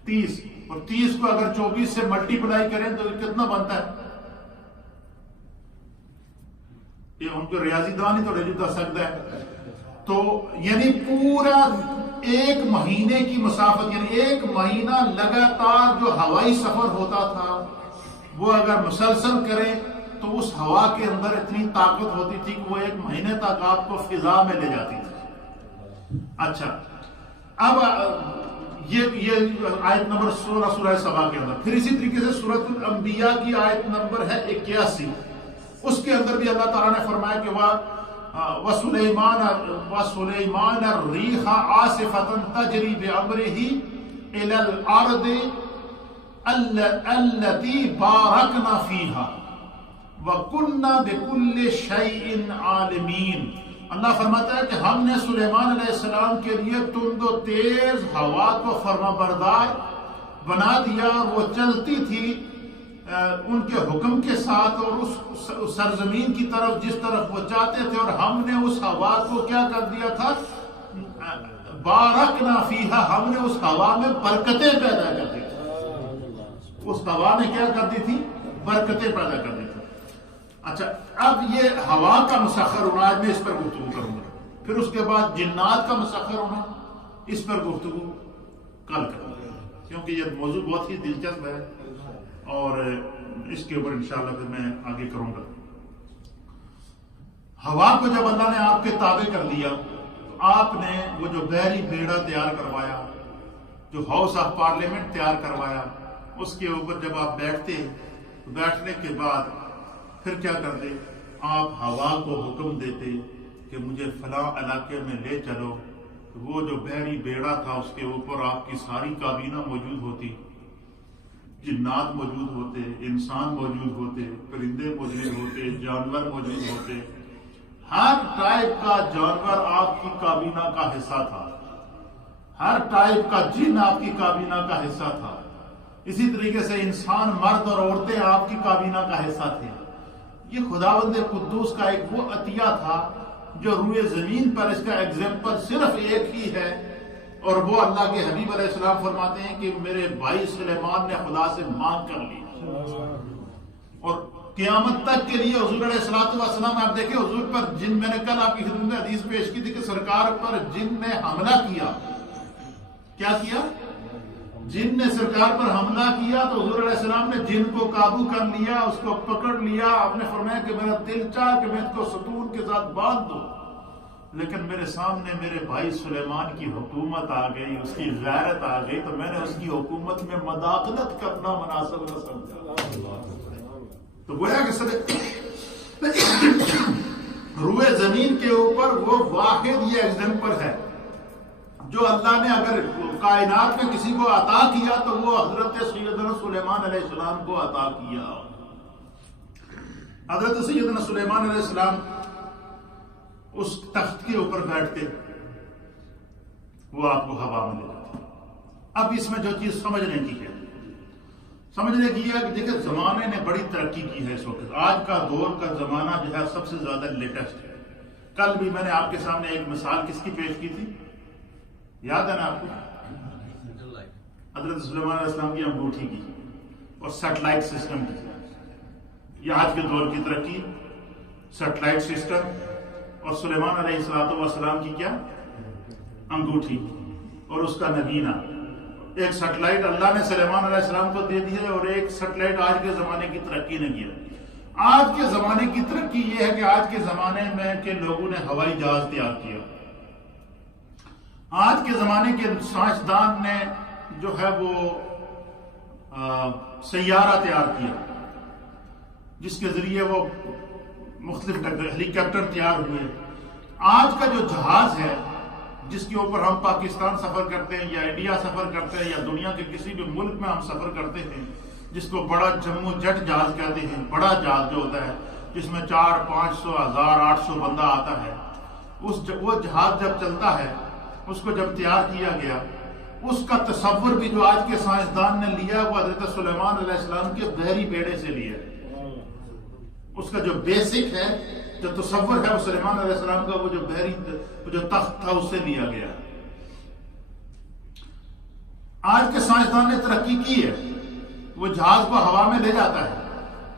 30۔ اور 30 کو اگر 24 سے ملٹی پلائی کریں تو کتنا بنتا ہے؟ یہ ان کو ریاضی دان ہی تو رجوع کر سکتا ہے۔ تو یعنی پورا 1 مہینے کی مسافت، یعنی 1 مہینہ لگاتار جو ہوائی سفر ہوتا تھا وہ اگر مسلسل کریں تو اس ہوا کے اندر اتنی طاقت ہوتی تھی کہ وہ 1 مہینے تک آپ کو فضا میں لے جاتی تھی۔ اچھا، اب یہ آیت نمبر 16 سورہ سبا کے اندر۔ پھر اسی طریقے سے سورۃ الانبیاء کی آیت نمبر ہے 81، اس کے اندر بھی اللہ تعالیٰ نے فرمایا کہ وَسُلَيْمَانَ الرِّيحَ عَاصِفَةً تَجْرِي بِأَمْرِهِ إِلَى الْأَرْضِ الَّتِي بَارَكْنَا فِيهَا وَكُنَّا بِكُلِّ شَيْءٍ عَالِمِينَ۔ اللہ فرماتا ہے کہ ہم نے سلیمان علیہ السلام کے لیے تند و تیز ہوا کو فرما بردار بنا دیا، وہ چلتی تھی ان کے حکم کے ساتھ اور اس سرزمین کی طرف جس طرف وہ چاہتے تھے، اور ہم نے اس ہوا کو کیا کر دیا تھا؟ بارکنا فیہا، ہم نے اس ہوا میں برکتیں پیدا کر دی تھی۔ اس ہوا میں کیا کر دی تھی؟ برکتیں پیدا کر دی تھی۔ اچھا، اب یہ ہوا کا مسخر ہونا، آج میں اس پر گفتگو کروں گا۔ پھر اس کے بعد جنات کا مسخر ہونا، اس پر گفتگو کل کروں گا، کیونکہ یہ موضوع بہت ہی دلچسپ ہے اور اس کے اوپر انشاءاللہ پھر میں آگے کروں گا۔ ہوا کو جب اللہ نے آپ کے تابع کر دیا تو آپ نے وہ جو بحری بیڑا تیار کروایا، جو ہاؤس آف پارلیمنٹ تیار کروایا، اس کے اوپر جب آپ بیٹھتے، بیٹھنے کے بعد پھر کیا کرتے؟ آپ ہوا کو حکم دیتے کہ مجھے فلاں علاقے میں لے چلو۔ وہ جو بحری بیڑا تھا اس کے اوپر آپ کی ساری کابینہ موجود ہوتی، جنات موجود ہوتے، انسان موجود ہوتے، پرندے موجود ہوتے، جانور موجود ہوتے، ہر ٹائپ کا جانور آپ کی کابینہ کا حصہ تھا، ہر ٹائپ کا جن آپ کی کابینہ کا حصہ تھا۔ اسی طریقے سے انسان، مرد اور عورتیں آپ کی کابینہ کا حصہ تھے۔ یہ خداوند قدوس کا ایک وہ عطیہ تھا جو روئے زمین پر اس کا ایگزامپل صرف ایک ہی ہے، اور وہ اللہ کے حبیب علیہ السلام فرماتے ہیں کہ میرے بھائی سلیمان نے خدا سے مانگ کر لی، اور قیامت تک کے لیے حضور علیہ السلام، آپ دیکھیں حضور پر جن، میں نے کل آپ کی خدمت میں حدیث پیش کی تھی کہ سرکار پر جن نے حملہ کیا، کیا کیا؟ جن نے سرکار پر حملہ کیا تو حضور علیہ السلام نے جن کو قابو کر لیا، اس کو پکڑ لیا۔ آپ نے فرمایا کہ میرا دل چاہ کہ میں اس کو ستون کے ساتھ باندھ دوں، لیکن میرے سامنے میرے بھائی سلیمان کی حکومت آ گئی، اس کی غیرت آ گئی، تو میں نے اس کی حکومت میں مداخلت کرنا مناسب نہ سمجھا۔ تو گویا کہ روئے زمین کے اوپر وہ واحد یہ ایگزامپل ہے جو اللہ نے اگر کائنات میں کسی کو عطا کیا تو وہ حضرت سیدنا سلیمان علیہ السلام کو عطا کیا۔ حضرت سیدنا سلیمان علیہ السلام اس تخت کے اوپر بیٹھتے، وہ آپ کو ہوا میں لے جاتے۔ اب اس میں جو چیز سمجھنے کی ہے کہ دیکھیں زمانے نے بڑی ترقی کی ہے اس وقت۔ آج کا دور کا زمانہ جو ہے سب سے زیادہ لیٹسٹ ہے۔ کل بھی میں نے آپ کے سامنے ایک مثال کس کی پیش کی تھی، یاد ہے نا آپ کو؟ حضرت سلیمان علیہ السلام کی انگوٹھی کی اور سیٹلائٹ سسٹم کی۔ یہ آج کے دور کی ترقی، سیٹلائٹ سسٹم اور سلیمان علیہ السلام کی کیا؟ انگوٹھی اور اس کا نگینہ۔ ایک سیٹلائٹ اللہ نے سلیمان علیہ السلام کو دے دی ہے، اور ایک سیٹلائٹ آج کے زمانے کی ترقی نے کیا۔ آج کے زمانے کی ترقی یہ ہے کہ آج کے زمانے میں کہ لوگوں نے ہوائی جہاز تیار کیا۔ آج کے زمانے کے سائنسدان نے جو ہے وہ سیارہ تیار کیا، جس کے ذریعے وہ مختلف ہیلی کاپٹر تیار ہوئے۔ آج کا جو جہاز ہے جس کے اوپر ہم پاکستان سفر کرتے ہیں یا انڈیا سفر کرتے ہیں یا دنیا کے کسی بھی ملک میں ہم سفر کرتے ہیں، جس کو بڑا جمو جٹ جہاز کہتے ہیں، بڑا جہاز جو ہوتا ہے جس میں 400، 500، 1000، 800 بندہ آتا ہے، وہ جہاز جب چلتا ہے، اس کو جب تیار کیا گیا، اس کا تصور بھی جو آج کے سائنسدان نے لیا وہ حضرت سلیمان علیہ السلام کے بحری بیڑے سے لیا۔ اس کا جو بیسک ہے، جو تصور ہے وہ سلیمان علیہ السلام کا وہ جو بحری جو تخت تھا اس سے لیا گیا۔ آج کے سائنسدان نے ترقی کی ہے، وہ جہاز کو ہوا میں لے جاتا ہے،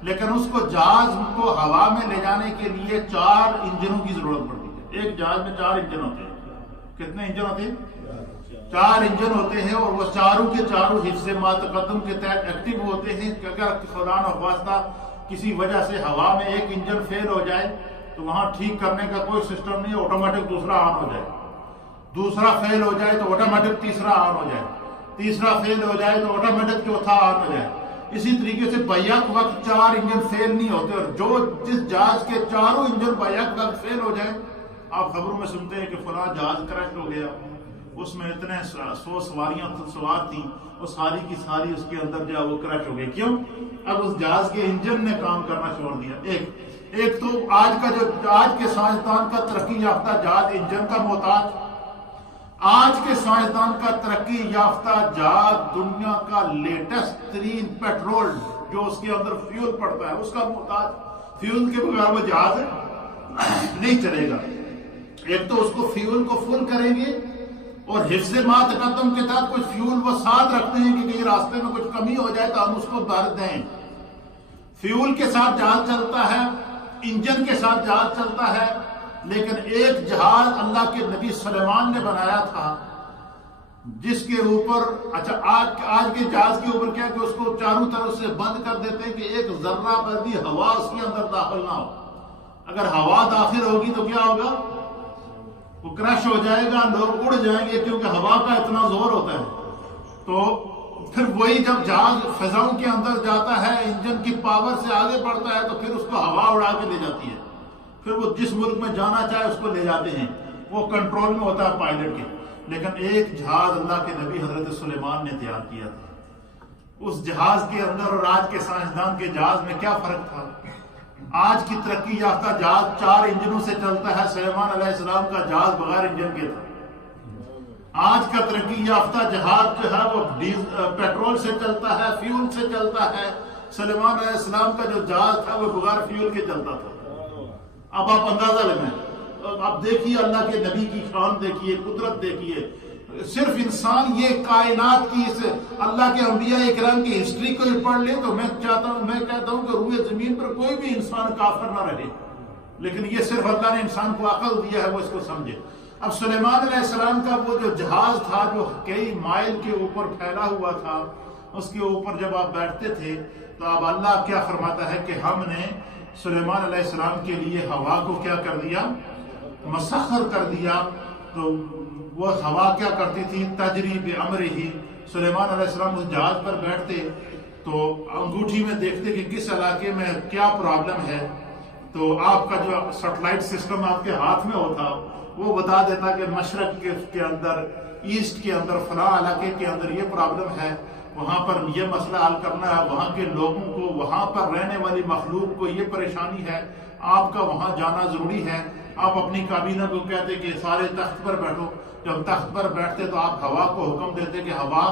لیکن اس کو جہاز کو ہوا میں لے جانے کے لیے 4 انجنوں کی ضرورت پڑتی ہے۔ ایک جہاز میں 4 انجن ہوتے ہیں۔ کتنے انجن ہوتے ہیں؟ 4 انجن ہوتے ہیں، اور وہ چاروں کے چاروں حفظ ما تقدم کے تحت ایکٹیو ہوتے ہیں کہ اگر خدا نخواستہ کسی وجہ سے ہوا میں ایک انجن فیل ہو جائے تو وہاں ٹھیک کرنے کا کوئی سسٹم نہیں، آٹومیٹک دوسرا آن ہو جائے، دوسرا فیل ہو جائے تو آٹومیٹک تیسرا آن ہو جائے، تیسرا فیل ہو جائے تو آٹومیٹک چوتھا آن ہو جائے۔ اسی طریقے سے بیک وقت 4 انجن فیل نہیں ہوتے، اور جس جہاز کے چاروں انجن بیک وقت فیل ہو جائیں، آپ خبروں میں سنتے ہیں کہ فلاں جہاز کریش ہو گیا، اس میں اتنے 100 سواریاں سوار تھیں، وہ ساری کی ساری اس کے اندر جو ہے وہ کریش ہو گئی۔ کیوں؟ اب اس جہاز کے انجن نے کام کرنا چھوڑ دیا۔ ایک تو آج کے سائنسدان کا ترقی یافتہ جہاز انجن کا محتاج، آج کے سائنسدان کا ترقی یافتہ جہاز دنیا کا لیٹسٹ ترین پیٹرول جو اس کے اندر فیول پڑتا ہے اس کا محتاج۔ فیول کے بغیر وہ جہاز نہیں چلے گا۔ ایک تو اس کو فیول کو فل کریں گے، اور حفظ ما تقدم کے تحت کچھ فیول وہ ساتھ رکھتے ہیں کہ کہیں راستے میں کچھ کمی ہو جائے تو ہم اس کو بھر دیں۔ فیول کے ساتھ جہاز چلتا ہے، انجن کے ساتھ جہاز چلتا ہے، لیکن ایک جہاز اللہ کے نبی سلیمان نے بنایا تھا جس کے اوپر آج کے جہاز کے اوپر کیا کہ اس کو چاروں طرف سے بند کر دیتے ہیں کہ ایک ذرہ پر بھی ہوا اس کے اندر داخل نہ ہو۔ اگر ہوا داخل ہوگی تو کیا ہوگا؟ وہ کرش ہو جائے گا، لوگ اڑ جائیں گے، کیونکہ ہوا کا اتنا زور ہوتا ہے۔ تو پھر وہی جب جہاز فضاؤں کے اندر جاتا ہے، انجن کی پاور سے آگے بڑھتا ہے، تو پھر اس کو ہوا اڑا کے لے جاتی ہے، پھر وہ جس ملک میں جانا چاہے اس کو لے جاتے ہیں، وہ کنٹرول میں ہوتا ہے پائلٹ کے۔ لیکن ایک جہاز اللہ کے نبی حضرت سلیمان نے تیار کیا تھا۔ اس جہاز کے اندر اور آج کے سائنسدان کے جہاز میں کیا فرق تھا؟ آج کی ترقی یافتہ جہاز 4 انجنوں سے چلتا ہے، سلیمان علیہ السلام کا جہاز بغیر انجن کے تھا۔ آج کا ترقی یافتہ جہاز جو ہے وہ پیٹرول سے چلتا ہے، فیول سے چلتا ہے۔ سلیمان علیہ السلام کا جو جہاز تھا وہ بغیر فیول کے چلتا تھا۔ اب آپ اندازہ لگائیں، اب دیکھیے اللہ کے نبی کی شان دیکھیے، قدرت دیکھیے۔ صرف انسان یہ کائنات کی اس اللہ کے انبیاء اکرام کی ہسٹری کو پڑھ لے تو میں کہتا ہوں کہ روئے زمین پر کوئی بھی انسان کافر نہ رہے، لیکن یہ صرف اللہ نے انسان کو عقل دیا ہے وہ اس کو سمجھے۔ اب سلیمان علیہ السلام کا وہ جو جہاز تھا جو کئی مائل کے اوپر پھیلا ہوا تھا، اس کے اوپر جب آپ بیٹھتے تھے تو اب اللہ کیا فرماتا ہے کہ ہم نے سلیمان علیہ السلام کے لیے ہوا کو کیا کر دیا؟ مسخر کر دیا۔ تو وہ ہوا کیا کرتی تھی؟ تجری بامرہ۔ سلیمان علیہ السلام اس جہاز پر بیٹھتے تو انگوٹھی میں دیکھتے کہ کس علاقے میں کیا پرابلم ہے، تو آپ کا جو سیٹلائٹ سسٹم آپ کے ہاتھ میں ہوتا وہ بتا دیتا کہ مشرق کے اندر، ایسٹ کے اندر، فلاں علاقے کے اندر یہ پرابلم ہے، وہاں پر یہ مسئلہ حل کرنا ہے، وہاں کے لوگوں کو، وہاں پر رہنے والی مخلوق کو یہ پریشانی ہے، آپ کا وہاں جانا ضروری ہے۔ آپ اپنی کابینہ کو کہتے کہ سارے تخت پر بیٹھو، جب تخت پر بیٹھتے تو آپ ہوا کو حکم دیتے کہ ہوا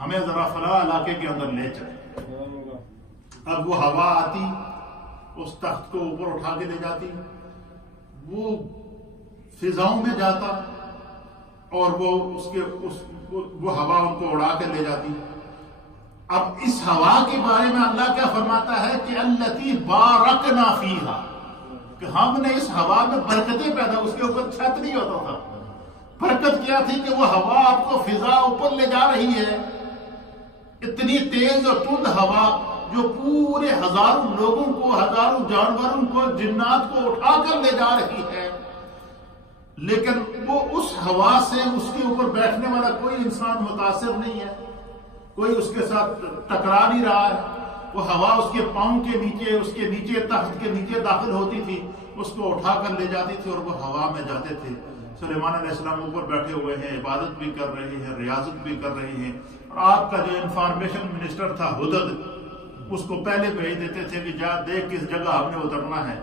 ہمیں ذرا فلاں علاقے کے اندر لے چلے۔ اب وہ ہوا آتی، اس تخت کو اوپر اٹھا کے لے جاتی، وہ فضاؤں میں جاتا، اور وہ ہوا ان کو اڑا کے لے جاتی۔ اب اس ہوا کے بارے میں اللہ کیا فرماتا ہے کہ التی بارکنا فیہا، کہ ہم نے اس ہوا میں برکتیں پیدا، اس کے اوپر چھت نہیں ہوتا تھا۔ برکت کیا تھی کہ وہ ہوا آپ کو فضا اوپر لے جا رہی ہے، اتنی تیز اور تند ہوا جو پورے ہزاروں لوگوں کو، ہزاروں جانوروں کو، جنات کو اٹھا کر لے جا رہی ہے۔ لیکن وہ اس ہوا سے اس کے اوپر بیٹھنے والا کوئی انسان متاثر نہیں ہے، کوئی اس کے ساتھ ٹکرا نہیں رہا ہے. وہ ہوا اس کے پاؤں کے نیچے، اس کے نیچے تخت کے نیچے داخل ہوتی تھی، اس کو اٹھا کر لے جاتی تھی اور وہ ہوا میں جاتے تھے. سلیمان علیہ السلام اوپر بیٹھے ہوئے ہیں، عبادت بھی کر رہے ہیں، ریاضت بھی کر رہے ہیں. اور آپ کا جو انفارمیشن منسٹر تھا ہدد، اس کو پہلے بھیج دیتے تھے کہ جا دیکھ کس جگہ ہم نے اترنا ہے.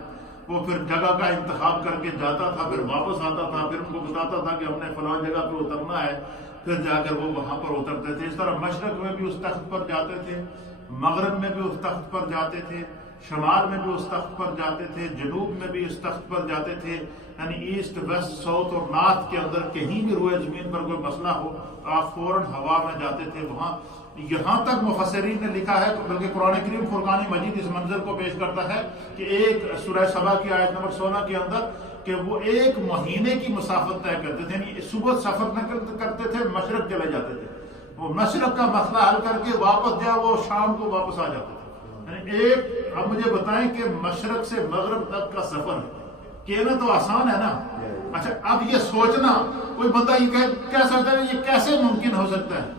وہ پھر جگہ کا انتخاب کر کے جاتا تھا، پھر واپس آتا تھا، پھر ان کو بتاتا تھا کہ ہم نے فلاں جگہ پہ اترنا ہے، پھر جا کر وہ وہاں پر اترتے تھے. اس طرح مشرق میں بھی اس تخت پر جاتے تھے، مغرب میں بھی اس تخت پر جاتے تھے، شمال میں بھی اس تخت پر جاتے تھے، جنوب میں بھی اس تخت پر جاتے تھے. یعنی ایسٹ ویسٹ ساؤتھ اور نارتھ کے اندر کہیں بھی روئے زمین پر کوئی مسئلہ ہو تو آپ فوراً ہوا میں جاتے تھے وہاں. یہاں تک مفسرین نے لکھا ہے، بلکہ قرآن کریم فرقان مجید اس منظر کو پیش کرتا ہے کہ ایک سورہ سبا کی آیت نمبر 16 کے اندر کہ وہ 1 مہینے کی مسافت طے کرتے تھے. یعنی صبح سفر نہ کرتے تھے، مشرق چلے جاتے تھے، وہ مشرق کا مسئلہ حل کر کے واپس جائے وہ شام کو واپس آ جاتے تھے. یعنی اب مجھے بتائیں کہ مشرق سے مغرب تک کا سفر کہنا تو آسان ہے نا. اچھا اب یہ سوچنا، کوئی بندہ یہ کیا سوچتا ہے یہ کیسے ممکن ہو سکتا ہے؟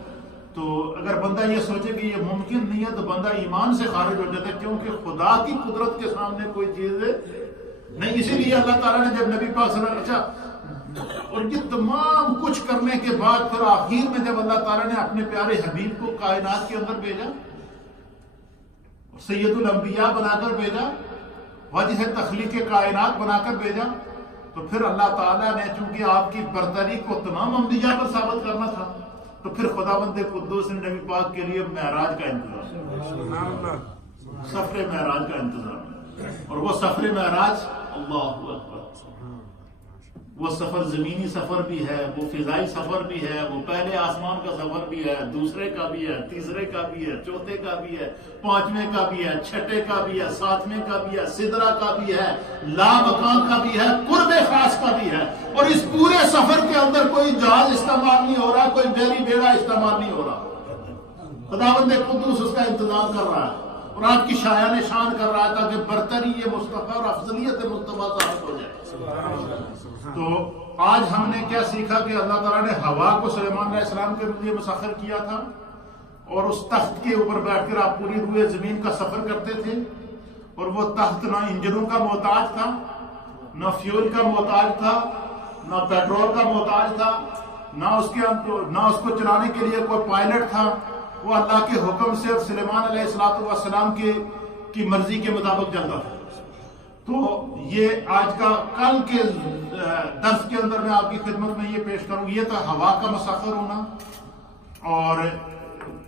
تو اگر بندہ یہ سوچے کہ یہ ممکن نہیں ہے تو بندہ ایمان سے خارج ہو جاتا ہے، کیونکہ خدا کی قدرت کے سامنے کوئی چیز نہیں. اسی لیے اللہ تعالیٰ نے جب نبی پاک صلی اللہ علیہ وسلم اور یہ تمام کچھ کرنے کے بعد پھر آخر میں جب اللہ تعالیٰ نے اپنے پیارے حبیب کو کائنات کے اندر بھیجا، سید الانبیاء بنا کر بھیجا، وجہ تخلیق کائنات بنا کر بھیجا، تو پھر اللہ تعالیٰ نے چونکہ آپ کی برتری کو تمام انبیاء پر ثابت کرنا تھا، تو پھر خداوند قدوس نے نبی پاک کے لیے معراج کا انتظام، سفر معراج کا انتظام. اور وہ سفر معراج اللہ اکبر، وہ سفر زمینی سفر بھی ہے، وہ فضائی سفر بھی ہے، وہ پہلے آسمان کا سفر بھی ہے، دوسرے کا بھی ہے، تیسرے کا بھی ہے، چوتھے کا بھی ہے، پانچویں کا بھی ہے، چھٹے کا بھی ہے، ساتویں کا بھی ہے، سدرہ کا بھی ہے، لامکان کا بھی ہے، قرب خاص کا بھی ہے. اور اس پورے سفر کے اندر کوئی جہاز استعمال نہیں ہو رہا، کوئی بیری بیڑا استعمال نہیں ہو رہا. خداوند قدوس اس کا انتظام کر رہا ہے اور آپ کی شایان شان کر رہا ہے تاکہ برتری یہ مصطفیٰ اور افضلیت مصطفیٰ ثابت ہو جائے. تو آج ہم نے کیا سیکھا کہ اللہ تعالیٰ نے ہوا کو سلیمان علیہ السلام کے لیے مسخر کیا تھا، اور اس تخت کے اوپر بیٹھ کر آپ پوری روئے زمین کا سفر کرتے تھے. اور وہ تخت نہ انجنوں کا محتاج تھا، نہ فیول کا محتاج تھا، نہ پیٹرول کا محتاج تھا، نہ اس کو چلانے کے لیے کوئی پائلٹ تھا. وہ اللہ کے حکم سے سلیمان علیہ السلام کی مرضی کے مطابق چلتا تھا. تو یہ آج کا کل کے درس کے اندر میں آپ کی خدمت میں یہ پیش کروں. یہ تھا ہوا کا مسخر ہونا اور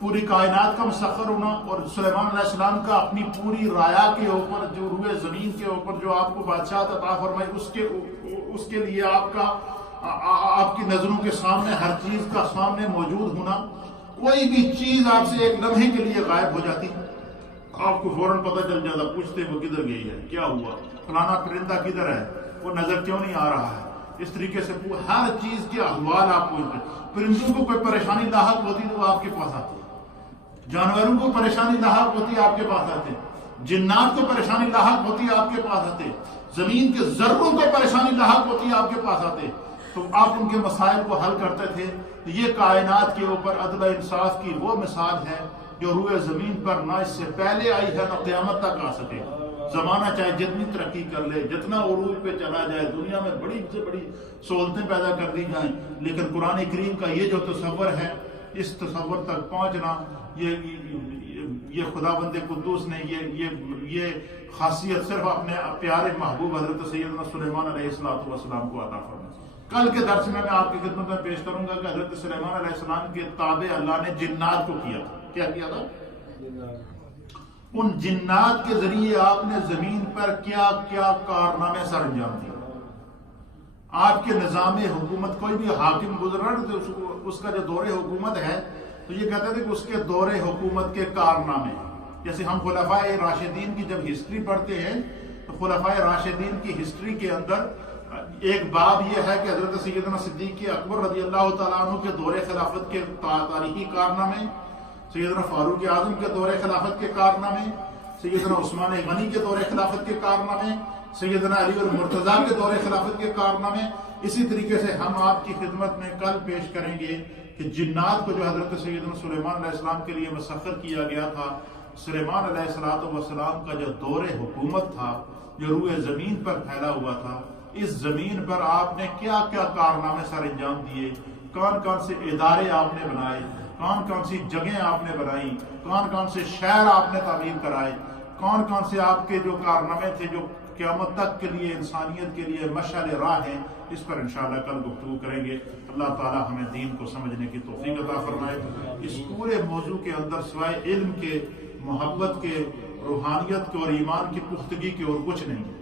پوری کائنات کا مسخر ہونا، اور سلیمان علیہ السلام کا اپنی پوری رایا کے اوپر جو روئے زمین کے اوپر جو آپ کو بادشاہت عطا فرمائی، اس کے لیے آپ کی نظروں کے سامنے ہر چیز کا سامنے موجود ہونا. کوئی بھی چیز آپ سے ایک لمحے کے لیے غائب ہو جاتی، آپ کو فوراً پتہ چل جاتا، پوچھتے وہ کدھر گئی ہے، کیا ہوا، فلانا پرندہ کدھر ہے، وہ نظر کیوں نہیں آ رہا ہے. اس طریقے سے ہر چیز کے احوال آپ پوچھتے. پرندوں کو کوئی پریشانی لاحق ہوتی تو وہ آپ کے پاس آتے، جانوروں کو پریشانی لاحق ہوتی آپ کے پاس آتے، جنات کو پریشانی لاحق ہوتی آپ کے پاس آتے، زمین کے ذروں کو پریشانی لاحق ہوتی آپ کے پاس آتے، تو آپ ان کے مسائل کو حل کرتے تھے. یہ کائنات کے اوپر عدل و انصاف کی وہ مثال ہے جو روئے زمین پر نہ اس سے پہلے آئی ہے نہ قیامت تک آ سکے. زمانہ چاہے جتنی ترقی کر لے، جتنا عروج پہ چلا جائے، دنیا میں بڑی سے بڑی سہولتیں پیدا کر دی جائیں، لیکن قرآن کریم کا یہ جو تصور ہے، اس تصور تک پہنچنا یہ خداوند قدوس نے یہ خاصیت صرف اپنے پیارے محبوب حضرت سیدنا سلیمان علیہ السلام کو عطا فرمائی. کل کے درس میں آپ کی خدمت میں پیش کروں گا کہ حضرت سلیمان علیہ السلام کے تابع اللہ نے جنات کو کیا تھا. کیا کیا تھا؟ ان جنات کے ذریعے آپ نے زمین پر کیا کیا کارنامے سر انجام دیے. آپ کے نظام حکومت، کوئی بھی حاکم گزرا تو اس کا جو دور حکومت ہے تو یہ کہتے تھے کہ اس کے دور حکومت کے کارنامے، جیسے ہم خلفائے راشدین کی جب ہسٹری پڑھتے ہیں تو خلفائے راشدین کی ہسٹری کے اندر ایک باب یہ ہے کہ حضرت سیدنا صدیق اکبر رضی اللہ تعالیٰ عنہ کے دور خلافت کے تاریخی کارنامے، سیدنا فاروق اعظم کے دور خلافت کے کارنامے، سیدنا عثمان غنی کے دور خلافت کے کارنامے، سیدنا علی اور مرتضیٰ کے دور خلافت کے کارنامے، اسی طریقے سے ہم آپ کی خدمت میں کل پیش کریں گے کہ جنات کو جو حضرت سیدنا سلیمان علیہ السلام کے لیے مسخر کیا گیا تھا، سلیمان علیہ السلام کا جو دور حکومت تھا، جو روئے زمین پر پھیلا ہوا تھا، اس زمین پر آپ نے کیا کیا کارنامے سر انجام دیے، کون کون سے ادارے آپ نے بنائے، کون کون سی جگہیں آپ نے بنائی، کون کون سے شہر آپ نے تعمیر کرائے، کون کون سے آپ کے جو کارنامے تھے جو قیامت تک کے لیے انسانیت کے لیے مشعل راہ ہیں، اس پر انشاءاللہ کل گفتگو کریں گے۔ اللہ تعالی ہمیں دین کو سمجھنے کی توفیق عطا فرمائے۔ اس پورے موضوع کے اندر سوائے علم کے، محبت کے، روحانیت کے اور ایمان کی پختگی کے اور کچھ نہیں ہے۔